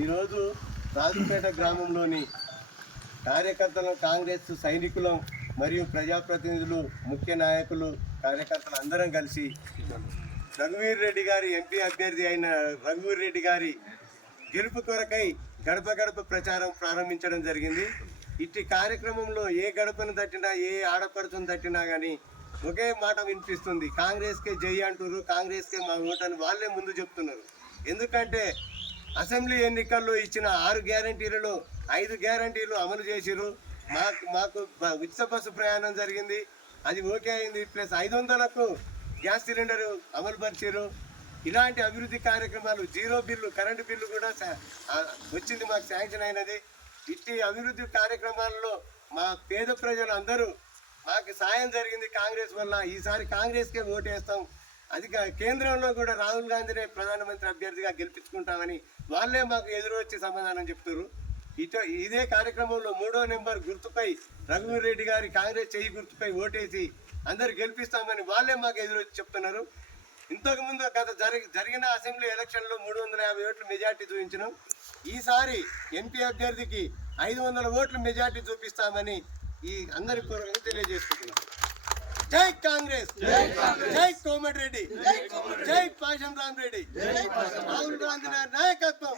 ఈరోజు రాజుపేట గ్రామంలోని కార్యకర్తలు, కాంగ్రెస్ సైనికులు మరియు ప్రజాప్రతినిధులు, ముఖ్య నాయకులు, కార్యకర్తలు అందరం కలిసి రఘువీర్ రెడ్డి గారి ఎంపీ అభ్యర్థి అయిన రఘువీర్ రెడ్డి గారి గెలుపు కొరకై గడప గడప ప్రచారం ప్రారంభించడం జరిగింది. ఇట్టి కార్యక్రమంలో ఏ గడపను తట్టినా, ఏ ఆడపడుతుని తట్టినా కానీ ఒకే మాట వినిపిస్తుంది, కాంగ్రెస్కే జై అంటున్నారు, కాంగ్రెస్కే మా ఓటు అని వాళ్ళే ముందు చెప్తున్నారు. ఎందుకంటే అసెంబ్లీ ఎన్నికల్లో ఇచ్చిన 6 గ్యారంటీలలో 5 గ్యారంటీలు అమలు చేసిరు. మాకు ఉచిత బస్సు ప్రయాణం జరిగింది, అది ఓకే అయింది. ప్లస్ 500కు గ్యాస్ సిలిండరు అమలు పరిచారు. ఇలాంటి అభివృద్ధి కార్యక్రమాలు, 0 బిల్లు, కరెంటు బిల్లు కూడా వచ్చింది, మాకు శాంక్షన్ అయినది. ఇట్టి అభివృద్ధి కార్యక్రమాల్లో మా పేద ప్రజలు అందరూ మాకు సాయం జరిగింది కాంగ్రెస్ వల్ల. ఈసారి కాంగ్రెస్కే ఓటేస్తాం, అది కేంద్రంలో కూడా రాహుల్ గాంధీనే ప్రధానమంత్రి అభ్యర్థిగా గెలిపించుకుంటామని వాళ్ళే మాకు ఎదురు వచ్చి సమాధానం చెప్తారు. ఇదే కార్యక్రమంలో 3వ నెంబర్ గుర్తుపై రఘువీర్ రెడ్డి గారి కాంగ్రెస్ చెయ్యి గుర్తుపై ఓటేసి అందరు గెలిపిస్తామని వాళ్ళే మాకు ఎదురు వచ్చి చెప్తున్నారు. ఇంతకుముందు గత జరిగిన అసెంబ్లీ ఎలక్షన్లో 350 ఓట్లు మెజార్టీ చూపించినాం. ఈసారి ఎంపీ అభ్యర్థికి 500 ఓట్లు మెజార్టీ చూపిస్తామని ఈ అందరి పూర్వకంగా తెలియజేసుకుంటున్నాం. జై కాంగ్రెస్, జై కోమటిరెడ్డి, జై పాషం రామ్ రెడ్డి, రాహుల్ గాంధీ నాయకత్వం.